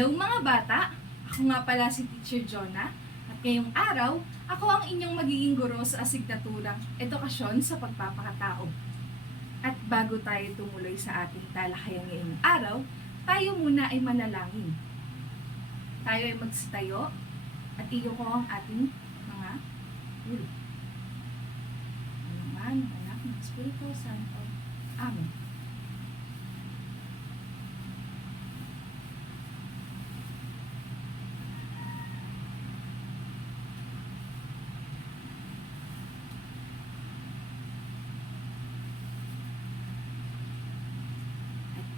Hello mga bata! Ako nga pala si Teacher Jonah at ngayong araw, ako ang inyong magiging guro sa asignaturang Edukasyon sa Pagpapakatao. At bago tayo tumuloy sa ating talakayan ngayong araw, tayo muna ay manalangin. Tayo ay magsitayo at iyo ko ang ating mga guro. Naman, anak ng Espiritu Santo. Amen.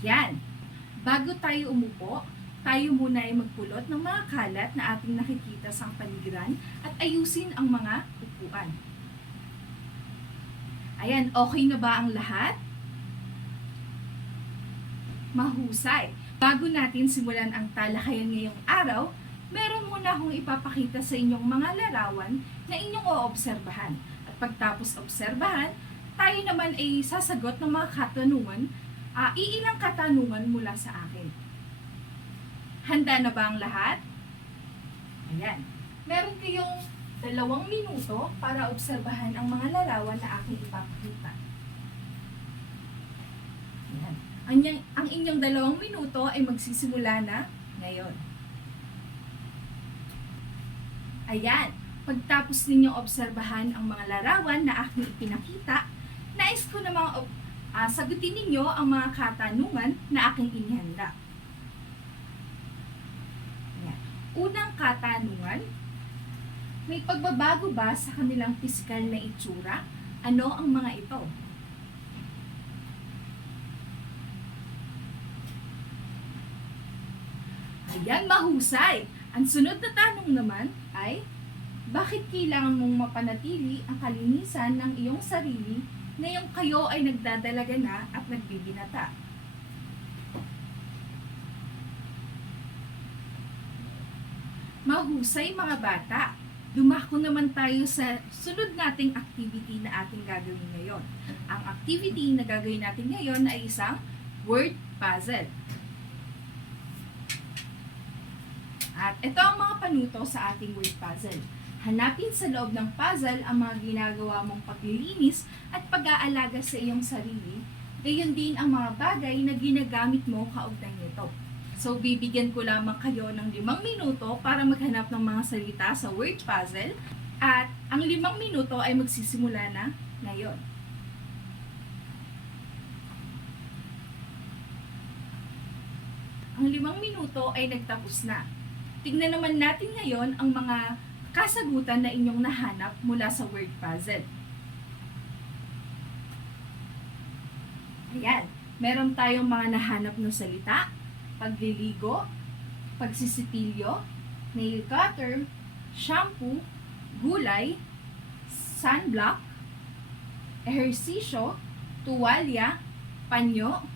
Yan. Bago tayo umupo, tayo muna ay magpulot ng mga kalat na ating nakikita sa paligiran at ayusin ang mga upuan. Ayan, okay na ba ang lahat? Mahusay. Bago natin simulan ang talakayan ngayong araw, meron muna akong ipapakita sa inyong mga larawan na inyong oobserbahan. At pagtapos obserbahan, tayo naman ay sasagot ng mga katanungan. Iilang katanungan mula sa akin. Handa na ba ang lahat? Ayan. Meron kayong 2 minuto para obserbahan ang mga larawan na aking ipapakita. Ayan. Ang inyong 2 minuto ay magsisimula na ngayon. Ayan. Pagtapos ninyong obserbahan ang mga larawan na aking ipinakita, nais ko na sagutin ninyo ang mga katanungan na aking inihanda. Ayan. Unang katanungan, may pagbabago ba sa kanilang pisikal na itsura? Ano ang mga ito? Ayan, mahusay! Ang sunod na tanong naman ay, bakit kailangan mong mapanatili ang kalinisan ng iyong sarili ngayong kayo ay nagdadalaga na at nagbibinata? Mahusay mga bata! Dumako naman tayo sa sunod nating activity na ating gagawin ngayon. Ang activity na gagawin natin ngayon ay isang word puzzle. At ito ang mga panuto sa ating word puzzle. Hanapin sa loob ng puzzle ang mga ginagawa mong paglilinis at pag-aalaga sa iyong sarili, gayon din ang mga bagay na ginagamit mo kaugnay nito. So, bibigyan ko lamang kayo ng 5 minuto para maghanap ng mga salita sa word puzzle at ang 5 minuto ay magsisimula na ngayon. Ang 5 minuto ay nagtapos na. Tignan naman natin ngayon ang mga kasagutan na inyong nahanap mula sa word puzzle. Ayan, meron tayong mga nahanap na salita: pagliligo, pagsisipilyo, nail cutter, shampoo, gulay, sunblock, ehersisyo, tuwalya, panyo,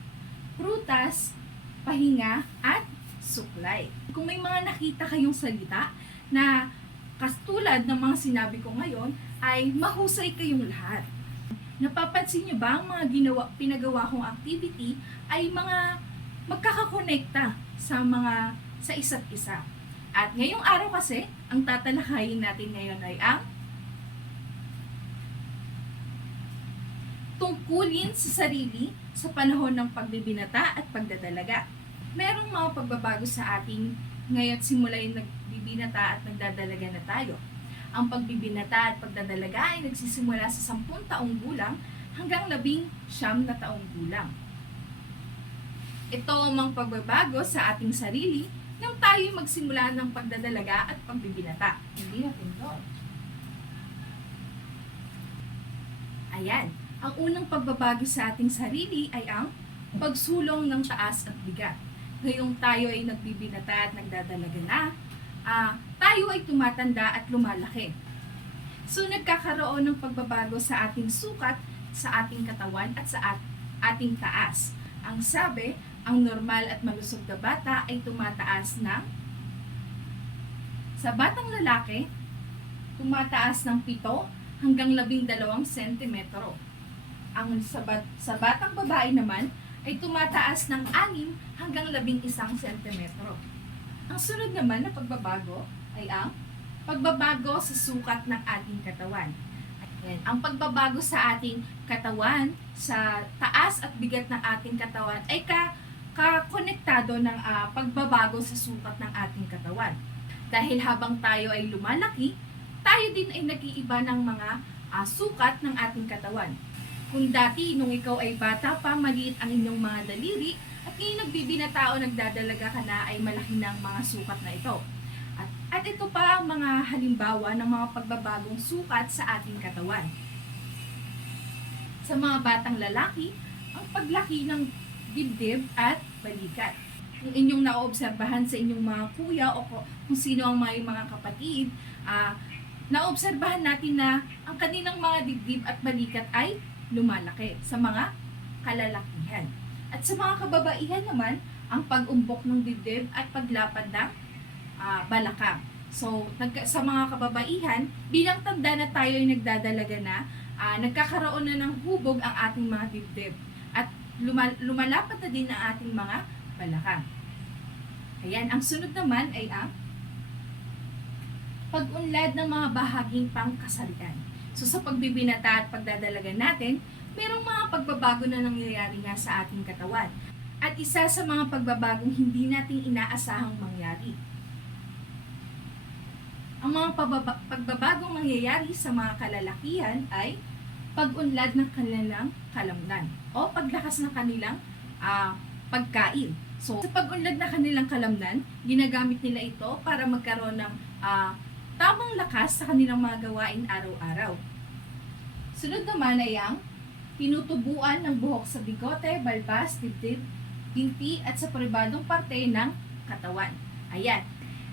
prutas, pahinga, at suklay. Kung may mga nakita kayong salita na katulad ng mga sinabi ko ngayon, ay mahusay kayong lahat. Napapansin niyo ba ang mga pinagawa kong activity ay mga magkakakonekta sa isa't isa. At ngayong araw kasi, ang tatalakayin natin ngayon ay ang tungkulin sa sarili sa panahon ng pagbibinata at pagdadalaga. Merong mga pagbabago sa ating ngayon simula yung nagbibinata at nagdadalaga na tayo. Ang pagbibinata at pagdadalaga ay nagsisimula sa 10 taong gulang hanggang 19 na taong gulang. Ito ang mga pagbabago sa ating sarili nang tayo magsimula ng pagdadalaga at pagbibinata. Hindi natin doon. Ayan. Ang unang pagbabago sa ating sarili ay ang pagsulong ng taas at bigat. Ngayong tayo ay nagbibinata at nagdadalaga na, tayo ay tumatanda at lumalaki. So, nagkakaroon ng pagbabago sa ating sukat, sa ating katawan, at sa ating taas. Ang sabi, ang normal at malusog na bata ay tumataas sa batang lalaki, tumataas ng 7 hanggang 12 sentimetro. Ang sa batang babae naman ay tumataas ng 6 hanggang 11 sentimetro. Ang sunod naman na pagbabago ay ang pagbabago sa sukat ng ating katawan. Ayan. Ang pagbabago sa ating katawan, sa taas at bigat ng ating katawan ay kakonektado ng pagbabago sa sukat ng ating katawan. Dahil habang tayo ay lumalaki, tayo din ay nag-iiba ng mga sukat ng ating katawan. Kung dati, nung ikaw ay bata pa, maliit ang inyong mga daliri, at ngayon nagbibinata o nagdadalaga ka na ay malaki ng mga sukat na ito. At ito pa ang mga halimbawa ng mga pagbabagong sukat sa ating katawan. Sa mga batang lalaki, ang paglaki ng dibdib at balikat. Kung inyong naoobserbahan sa inyong mga kuya o kung sino ang mga kapatid, naobserbahan natin na ang kanilang mga dibdib at balikat ay lumalaki sa mga kalalakihan. At sa mga kababaihan naman, ang pag-umbok ng dibdib at paglapad ng balakang. So, sa mga kababaihan, bilang tanda na tayo ay nagdadalaga na, nagkakaroon na ng hubog ang ating mga dibdib. At lumalapad na din ang ating mga balakang. Ayan, ang sunod naman ay ang pag-unlad ng mga bahaging pangkasalian. So sa pagbibinata at pagdadalaga natin, mayroong mga pagbabago na nangyayari nga sa ating katawan. At isa sa mga pagbabagong hindi natin inaasahang mangyari. Ang mga pagbabagong nangyayari sa mga kalalakihan ay pag-unlad ng kanilang kalamnan o paglakas ng kanilang pagkain. So, sa pag-unlad na kanilang kalamnan, ginagamit nila ito para magkaroon ng tamang lakas sa kanilang mga gawain araw-araw. Sunod naman ay ang tinutubuan ng buhok sa bigote, balbas, dibdib, binti at sa pribadong parte ng katawan. Ayan.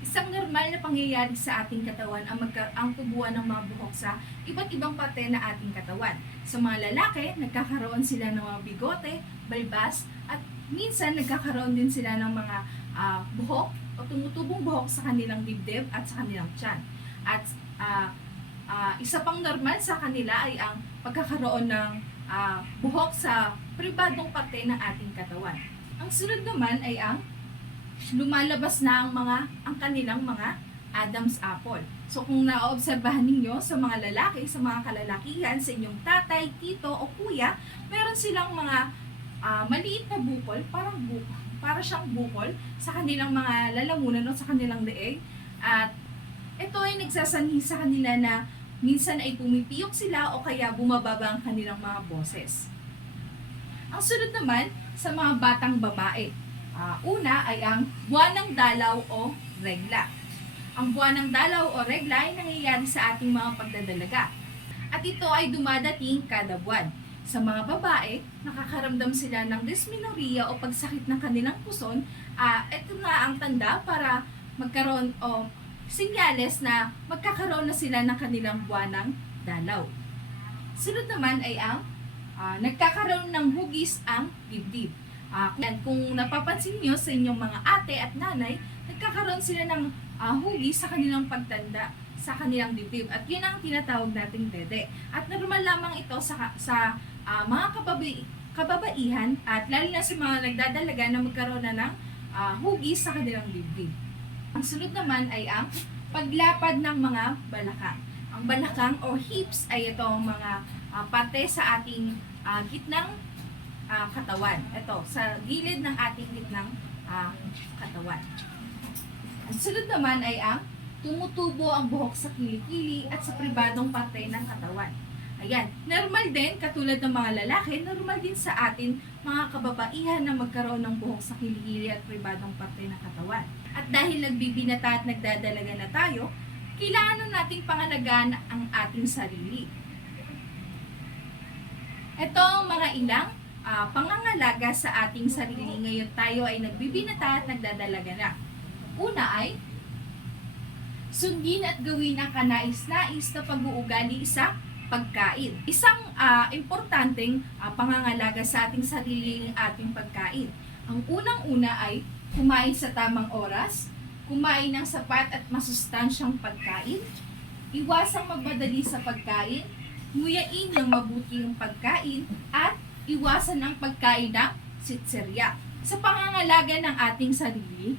Isang normal na pangyayari sa ating katawan ang tubuan ng mga buhok sa iba't ibang parte na ating katawan. Sa mga lalaki, nagkakaroon sila ng mga bigote, balbas, at minsan nagkakaroon din sila ng mga buhok o tumutubong buhok sa kanilang dibdib at sa kanilang tiyan. At isa pang normal sa kanila ay ang pagkakaroon ng buhok sa pribadong parte ng ating katawan. Ang sunod naman ay ang lumalabas na ang kanilang mga Adam's apple. So kung naobserbahan ninyo sa mga lalaki, sa mga kalalakihan, sa inyong tatay, tito o kuya, meron silang mga maliit na bukol, para siyang bukol sa kanilang mga lalamunan o sa kanilang leeg. At ito ay nagsasanhi sa kanila na minsan ay pumipiyok sila o kaya bumababa ang kanilang mga boses. Ang sunod naman sa mga batang babae. Una ay ang buwan ng dalaw o regla. Ang buwan ng dalaw o regla ay nangyayari sa ating mga pagdadalaga. At ito ay dumadating kada buwan. Sa mga babae, nakakaramdam sila ng dysmenorrhea o pagsakit ng kanilang puson. Ito na ang tanda para magkaroon o sinyales na magkakaroon na sila ng kanilang buwan ng dalaw. Sunod naman ay ang nagkakaroon ng hugis ang dibdib. Kung napapansin nyo sa inyong mga ate at nanay, nagkakaroon sila ng hugis sa kanilang pagtanda, sa kanilang dibdib. At yun ang tinatawag nating dede. At normal lamang ito sa mga kababaihan at lalo na sa mga nagdadalaga na magkaroon na ng hugis sa kanilang dibdib. Ang sunod naman ay ang paglapad ng mga balakang. Ang balakang o hips ay itong mga parte sa ating gitnang katawan. Ito, sa gilid ng ating gitnang katawan. Ang sunod naman ay ang tumutubo ang buhok sa kilikili at sa pribadong parte ng katawan. Ayan, normal din, katulad ng mga lalaki, normal din sa atin mga kababaihan na magkaroon ng buhok sa kilikili at pribadong parte ng katawan. At dahil nagbibinata at nagdadalaga na tayo, kailangan nating pangalagaan ang ating sarili. Ito ang mga ilang pangangalaga sa ating sarili ngayon tayo ay nagbibinata at nagdadalaga na. Una ay sundin at gawin ang kanais-nais na pag-uugali sa pagkain. Isang importanteng pangangalaga sa ating sarili ng ating pagkain. Ang unang-una ay kumain sa tamang oras, kumain ng sapat at masustansyang pagkain, iwasang magmadali sa pagkain, nguyain ng mabuti yung pagkain, at iwasan ang pagkain ng sitserya. Sa pangangalaga ng ating sarili,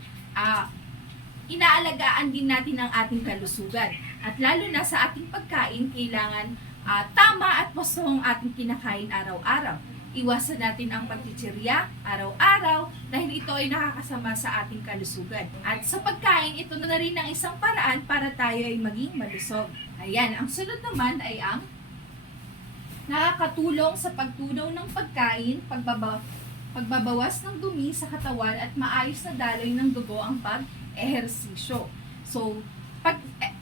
inaalagaan din natin ang ating kalusugan. At lalo na sa ating pagkain, kailangan tama at wasto ang ating kinakain araw-araw. Iwasan natin ang pagchichirya araw-araw dahil ito ay nakakasama sa ating kalusugan. At sa pagkain, ito na rin ang isang paraan para tayo ay maging malusog. Ayan, ang sunod naman ay ang nakakatulong sa pagtunaw ng pagkain, pagbabawas ng dumi sa katawan at maayos na daloy ng dugo ang pag-ehersisyo. So,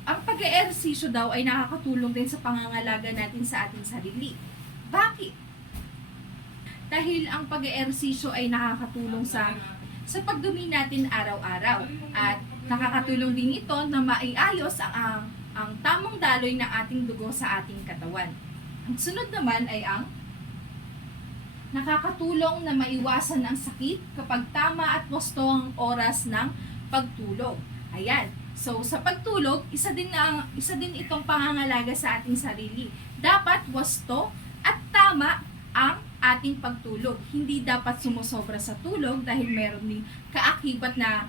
ang pag-ehersisyo daw ay nakakatulong din sa pangangalaga natin sa ating sarili. Bakit? Dahil ang pag-ehersisyo ay nakakatulong sa pagdumi natin araw-araw at nakakatulong din ito na maiayos ang tamang daloy ng ating dugo sa ating katawan. Ang sunod naman ay ang nakakatulong na maiwasan ang sakit kapag tama at wasto ang oras ng pagtulog. Ayan. So sa pagtulog, isa din itong pangangalaga sa ating sarili. Dapat wasto at tama ang ating pagtulog. Hindi dapat sumusobra sa tulog dahil meron ding kaakibat na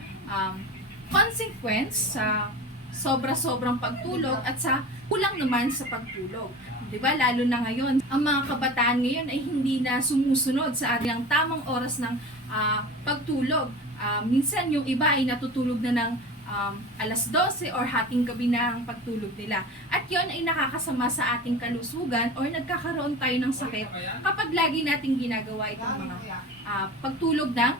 consequence sa sobra-sobrang pagtulog at sa kulang naman sa pagtulog. Diba? Lalo na ngayon, ang mga kabataan ngayon ay hindi na sumusunod sa ating tamang oras ng pagtulog. Minsan yung iba ay natutulog na ng alas 12 or hating gabi na ang pagtulog nila. At yon ay nakakasama sa ating kalusugan or nagkakaroon tayo ng sakit kapag lagi nating ginagawa itong mga pagtulog ng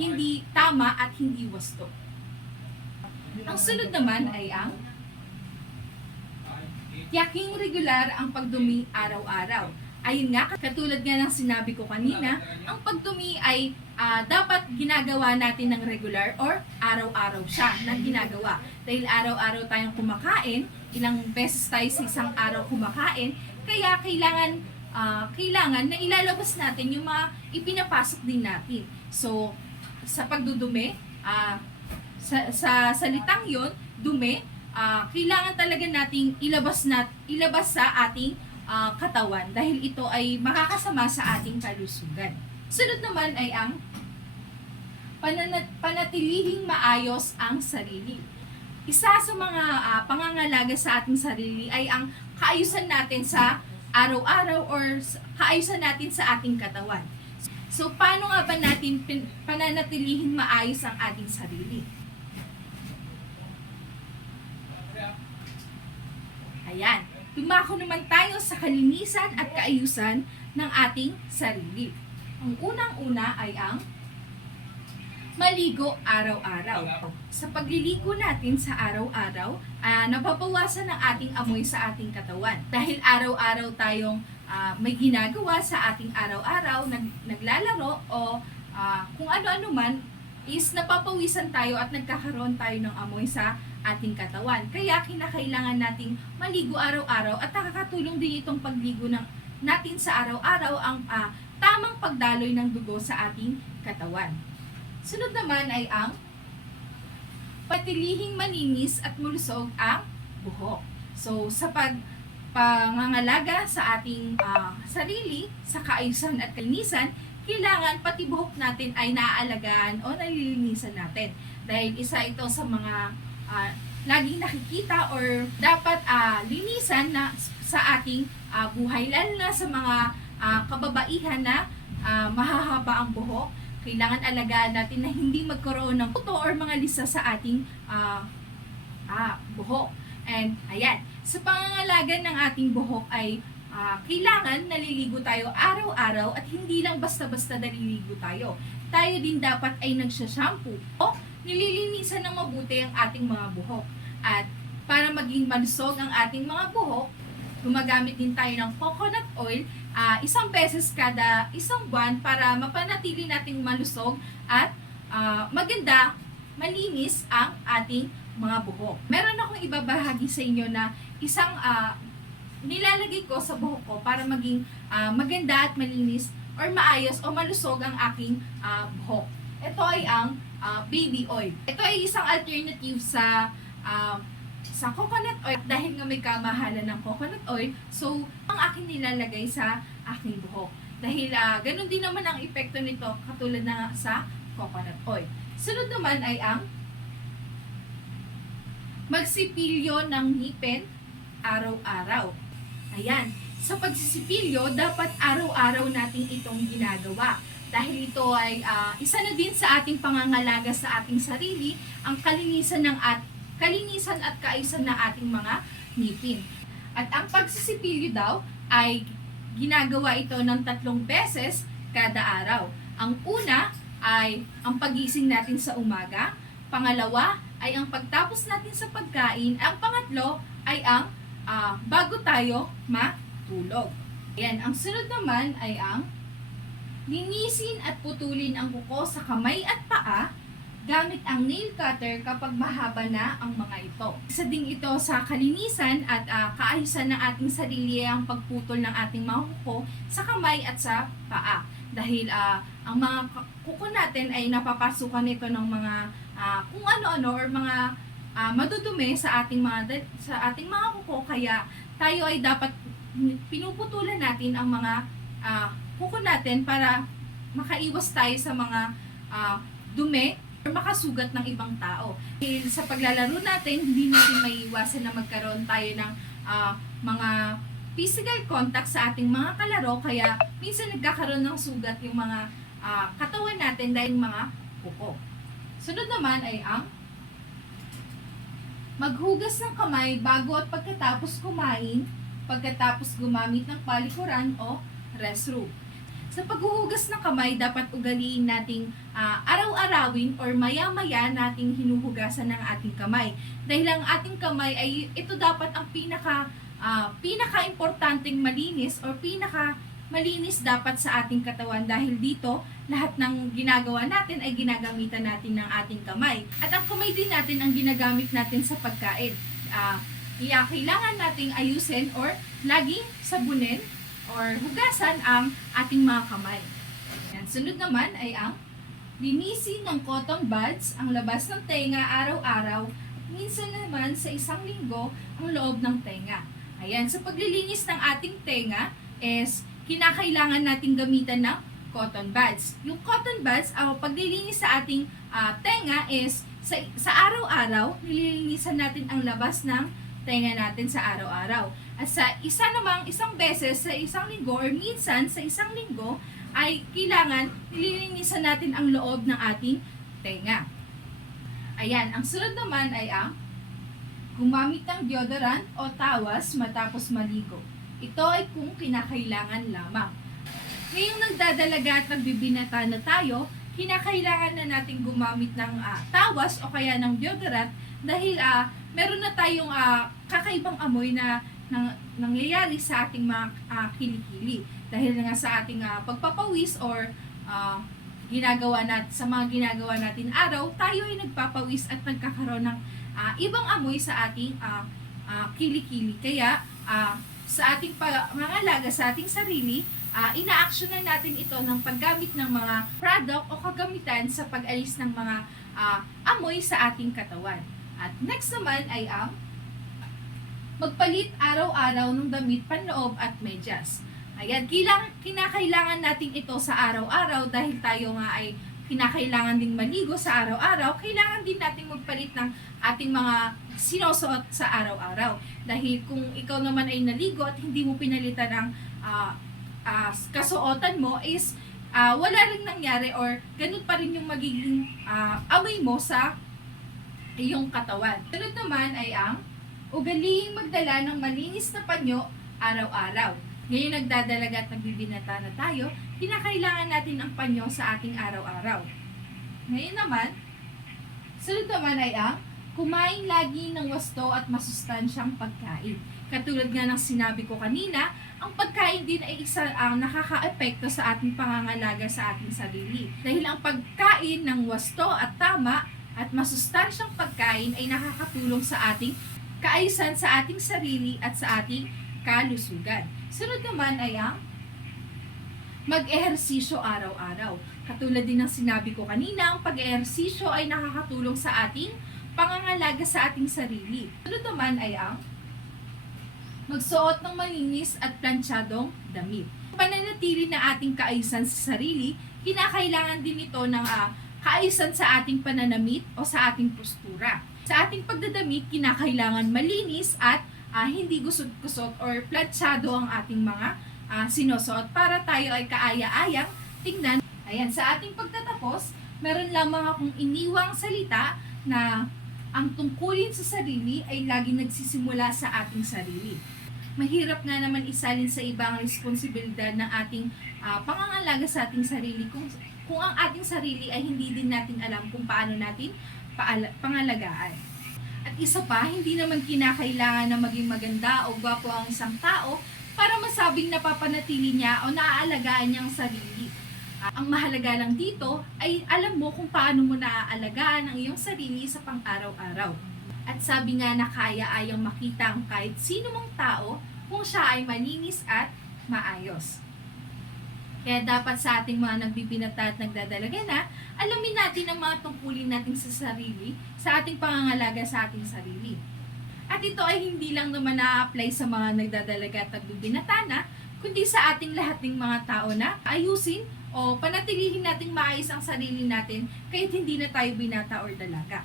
hindi tama at hindi wasto. Ang sunod naman ay ang tiyaking regular ang pagdumi araw-araw. Ayun nga, katulad nga ng sinabi ko kanina, ang pagdumi ay dapat ginagawa natin ng regular or araw-araw siya na ginagawa. Dahil araw-araw tayong kumakain, ilang beses tayo sa isang araw kumakain, kaya kailangan na ilalabas natin yung mga ipinapasok din natin. So, sa pagdudumi, sa salitang yon, dumi, kailangan talaga nating ilabas sa ating katawan dahil ito ay makakasama sa ating kalusugan. Sunod naman ay ang panatilihing maayos ang sarili. Isa sa mga pangangalaga sa ating sarili ay ang kaayusan natin sa araw-araw or kaayusan natin sa ating katawan. So, paano nga ba natin pananatilihing maayos ang ating sarili? Ayan, dumako naman tayo sa kalinisan at kaayusan ng ating sarili. Ang unang-una ay ang maligo araw-araw. Sa pagliligo natin sa araw-araw, nababawasan ang ating amoy sa ating katawan. Dahil araw-araw tayong may ginagawa sa ating araw-araw, naglalaro o kung ano-ano man, is napapawisan tayo at nagkakaroon tayo ng amoy sa ating katawan. Kaya kinakailangan nating maligo araw-araw at nakakatulong din itong pagligo natin sa araw-araw ang tamang pagdaloy ng dugo sa ating katawan. Sunod naman ay ang patilihing malinis at malusog ang buhok. So sa pangangalaga sa ating sarili, sa kaayusan at kalinisan, kailangan pati buhok natin ay naaalagaan o nalilinisan natin. Dahil isa ito sa mga laging nakikita or dapat linisan na sa ating buhay, lalo na sa mga kababaihan na mahahaba ang buhok. Kailangan alagaan natin na hindi magkaroon ng puto or mga lisa sa ating buhok. And ayan, sa pangangalaga ng ating buhok ay kailangan naliligo tayo araw-araw at hindi lang basta-basta naliligo tayo. Tayo din dapat ay nagsha-shampoo o nililinisan ng mabuti ang ating mga buhok. At para maging malusog ang ating mga buhok, gumagamit din tayo ng coconut oil isang beses kada isang buwan para mapanatili nating malusog at maganda, malinis ang ating mga buhok. Meron akong ibabahagi sa inyo na isang nilalagay ko sa buhok ko para maging maganda at malinis or maayos o malusog ang aking buhok. Ito ay ang baby oil. Ito ay isang alternative sa coconut oil dahil nga may kamahalan ng coconut oil. So, ang aking nilalagay sa aking buhok. Dahil ganun din naman ang epekto nito katulad na sa coconut oil. Sunod naman ay ang Magsipilyo ng ngipin araw-araw. Ayan, sa pagsisipilyo, dapat araw-araw natin itong ginagawa. Dahil ito ay isa na din sa ating pangangalaga sa ating sarili, ang kalinisan at kaayusan ng ating mga ngipin. At ang pagsisipilyo daw ay ginagawa ito ng 3 beses kada araw. Ang una ay ang pagising natin sa umaga, pangalawa ay ang pagtapos natin sa pagkain, ang pangatlo ay ang bago tayo matulog. Ayan, ang sunod naman ay ang linisin at putulin ang kuko sa kamay at paa gamit ang nail cutter kapag mahaba na ang mga ito. Isa din ito sa kalinisan at kaayusan ng ating sarili ang pagputol ng ating mga kuko sa kamay at sa paa. Dahil ang mga kuko natin ay napapasukan nito ng mga kung ano-ano or mga madudumi sa ating mga kuko, kaya tayo ay dapat pinuputulan natin ang mga kuko natin para makaiwas tayo sa mga dumi or makasugat ng ibang tao. Dahil sa paglalaro natin, hindi natin maiiwasan na magkaroon tayo ng mga physical contact sa ating mga kalaro, kaya minsan nagkakaroon ng sugat yung mga katawan natin dahil mga kuko. Sunod naman ay ang maghugas ng kamay bago at pagkatapos kumain, pagkatapos gumamit ng palikuran o restroom. Sa paghuhugas ng kamay, dapat ugaliin nating araw-arawin or maya-maya nating hinuhugasan ng ating kamay. Dahil ang ating kamay ay ito dapat ang pinaka-importanteng malinis or pinaka-malinis dapat sa ating katawan, dahil dito lahat ng ginagawa natin ay ginagamitan natin ng ating kamay. At ang kamay din natin ang ginagamit natin sa pagkain. Kailangan nating ayusin or laging sabunin or hugasan ang ating mga kamay. Yan. Sunod naman ay ang linisin ng cotton buds ang labas ng tenga araw-araw, minsan naman sa isang linggo ang loob ng tenga. Ayan, sa paglilinis ng ating tenga is kinakailangan nating gamitan ng cotton buds. Yung cotton buds, paglilinis sa ating tenga is sa araw-araw, nililinisan natin ang labas ng tenga natin sa araw-araw. At sa isang beses sa isang linggo or minsan sa isang linggo ay kailangan nililinisan natin ang loob ng ating tenga. Ayan, ang sunod naman ay ang gumamit ng deodorant o tawas matapos maligo. Ito ay kung kinakailangan lamang. Ngayong nagdadalaga at nagbibinata na tayo, kinakailangan na natin gumamit ng tawas o kaya ng deodorant dahil meron na tayong kakaibang amoy na nangyayari sa ating mga kilikili. Dahil nga sa ating pagpapawis or sa mga ginagawa natin araw, tayo ay nagpapawis at nagkakaroon ng ibang amoy sa ating kilikili. Kaya sa ating pangangalaga sa ating sarili, ina-actionan natin ito ng paggamit ng mga product o kagamitan sa pag-alis ng mga amoy sa ating katawan. At next naman ay ang magpalit araw-araw ng damit, panloob at medyas. Ayan, kinakailangan natin ito sa araw-araw dahil tayo nga ay kinakailangan din maligo sa araw-araw. Kailangan din natin magpalit ng ating mga sinusuot sa araw-araw. Dahil kung ikaw naman ay naligo at hindi mo pinalitan ang kasuotan mo is wala rin nangyari or ganun pa rin yung magiging amoy mo sa iyong katawan. Sunod naman ay ang ugaliing magdala ng malinis na panyo araw-araw. Ngayon nagdadalaga at nagbibinata na tayo, kinakailangan natin ang panyo sa ating araw-araw. Ngayon naman, sunod naman ay ang kumain lagi ng wasto at masustansyang pagkain. Katulad nga ng sinabi ko kanina, ang pagkain din ay isa ang nakaka-epekto sa ating pangangalaga sa ating sarili. Dahil ang pagkain ng wasto at tama at masustansyang pagkain ay nakakatulong sa ating kaayusan sa ating sarili at sa ating kalusugan. Sunod naman ay ang mag-ehersisyo araw-araw. Katulad din ng sinabi ko kanina, ang pag-ehersisyo ay nakakatulong sa ating pangangalaga sa ating sarili. Sunod naman ay ang magsuot ng malinis at plantsadong damit. Pananatili na ating kaayusan sa sarili, kinakailangan din ito ng kaayusan sa ating pananamit o sa ating postura. Sa ating pagdadamit, kinakailangan malinis at hindi gusot-gusot or plantsado ang ating mga sinusuot para tayo ay kaaya-ayang tingnan. Ayan, sa ating pagtatapos, meron lamang akong iniwang salita na ang tungkulin sa sarili ay laging nagsisimula sa ating sarili. Mahirap nga naman isalin sa ibang responsibilidad ng ating pangangalaga sa ating sarili kung ang ating sarili ay hindi din natin alam kung paano natin pangalagaan. At isa pa, hindi naman kinakailangan na maging maganda o gwapo ang isang tao para masabing napapanatili niya o naaalagaan niya ang sarili. Ang mahalaga lang dito ay alam mo kung paano mo naaalagaan ang iyong sarili sa pang-araw-araw. At sabi nga na kaya ayang makita ang kahit sino mong tao kung siya ay malinis at maayos. Kaya dapat sa ating mga nagbibinata at nagdadalaga na, alamin natin ang mga tungkulin natin sa sarili, sa ating pangangalaga sa ating sarili. At ito ay hindi lang naman na-apply sa mga nagdadalaga at nagbibinata na, kundi sa ating lahat ng mga tao na ayusin o panatilihin nating maayos ang sarili natin kahit hindi na tayo binata or dalaga.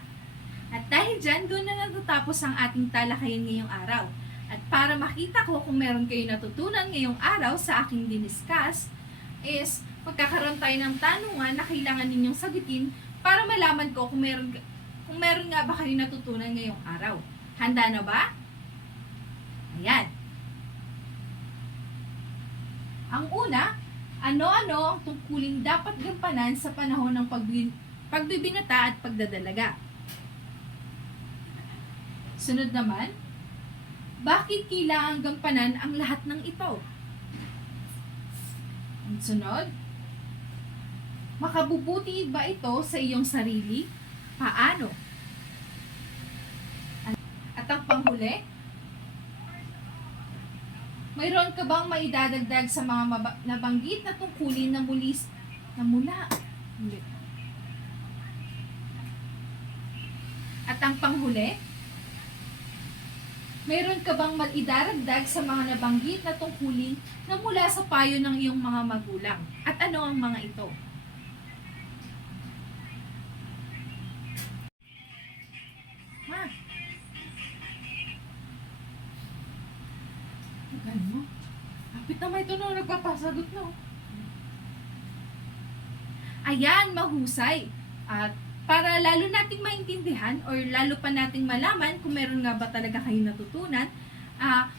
At dahil dyan, doon na natatapos ang ating talakayan ngayong araw. At para makita ko kung meron kayo natutunan ngayong araw sa aking diniscuss, is magkakaroon tayo ng tanungan na kailangan ninyong sagutin para malaman ko kung meron nga ba kayo natutunan ngayong araw. Handa na ba? Ayan. Ang una, ano-ano ang tungkuling dapat gampanan sa panahon ng pagbibinata at pagdadalaga? Sunod naman, bakit kailangan gampanan ang lahat ng ito? Ang sunod, makabubuti ba ito sa iyong sarili? Paano? At ang panghuli, mayroon ka bang maidadagdag sa mga nabanggit na tungkulin na mula? At ang panghuli, mayroon ka bang maidaragdag sa mga nabanggit na tungkulin na mula sa payo ng iyong mga magulang? At ano ang mga ito? Ma? Ano? Kapit naman ito na nagpapasagot na. Ayan, mahusay. At para lalo nating maintindihan or lalo pa nating malaman kung meron nga ba talaga kayo natutunan,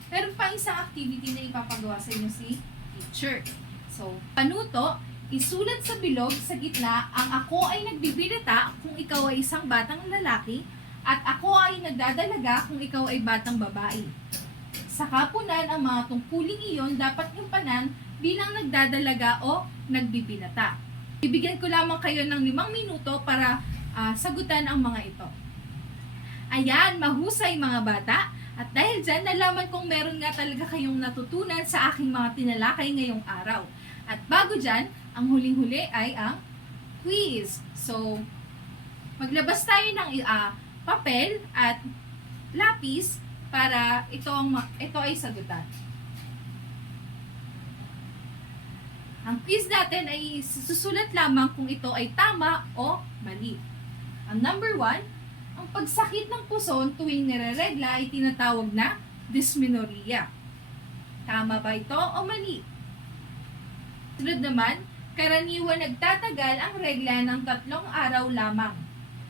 meron pa isang activity na ipapagawa sa inyo si teacher. So, panuto, isulat sa bilog sa gitna ang ako ay nagbibinata kung ikaw ay isang batang lalaki at ako ay nagdadalaga kung ikaw ay batang babae. Sa kapunan, ang mga tungkuling iyon dapat gampanan bilang nagdadalaga o nagbibinata. Bibigyan ko lamang kayo ng 5 minuto para sagutan ang mga ito. Ayan, mahusay mga bata. At dahil dyan, nalaman kong meron nga talaga kayong natutunan sa aking mga tinalakay ngayong araw. At bago dyan, ang huling-huli ay ang quiz. So, maglabas tayo ng papel at lapis para ito ay sagutan. Ang quiz natin ay susulat lamang kung ito ay tama o mali. Ang number 1, ang pagsakit ng puson tuwing nireregla ay tinatawag na dysmenorrhea. Tama ba ito o mali? Sunod naman, karaniwan nagtatagal ang regla ng 3 araw lamang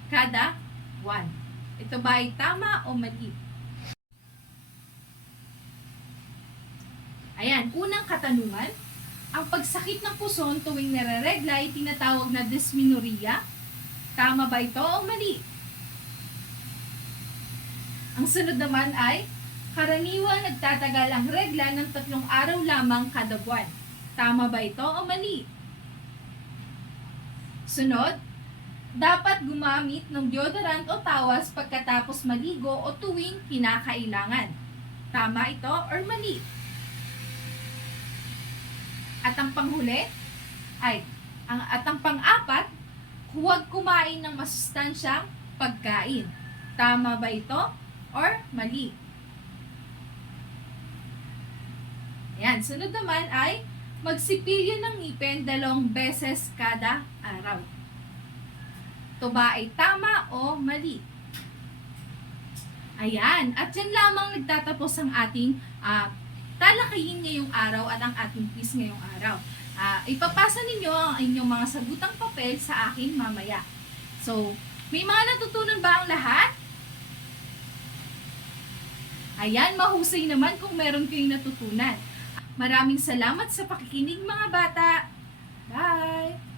kada buwan. Ito ba ay tama o mali? Ayan, unang katanungan, ang pagsakit ng puson tuwing nireregla ay tinatawag na dysmenorrhea. Tama ba ito o mali? Ang sunod naman ay, karaniwan nagtatagal ang regla ng 3 araw lamang kada buwan. Tama ba ito o mali? Sunod, dapat gumamit ng deodorant o tawas pagkatapos maligo o tuwing kinakailangan. Tama ito or mali? At ang panghuli at ang pang-apat, huwag kumain ng masustansyang pagkain. Tama ba ito or mali? Ayan, sunod naman ay magsipilyo ng ngipin 2 beses kada araw. Ito ba ay tama o mali? Ayan, at dyan lamang nagtatapos ang ating talakayin ngayong araw at ang ating quiz ngayong araw. Ipapasa ninyo ang inyong mga sagutang papel sa akin mamaya. So, may mga natutunan ba ang lahat? Ayan, mahusay naman kung meron kayong natutunan. Maraming salamat sa pakikinig mga bata. Bye!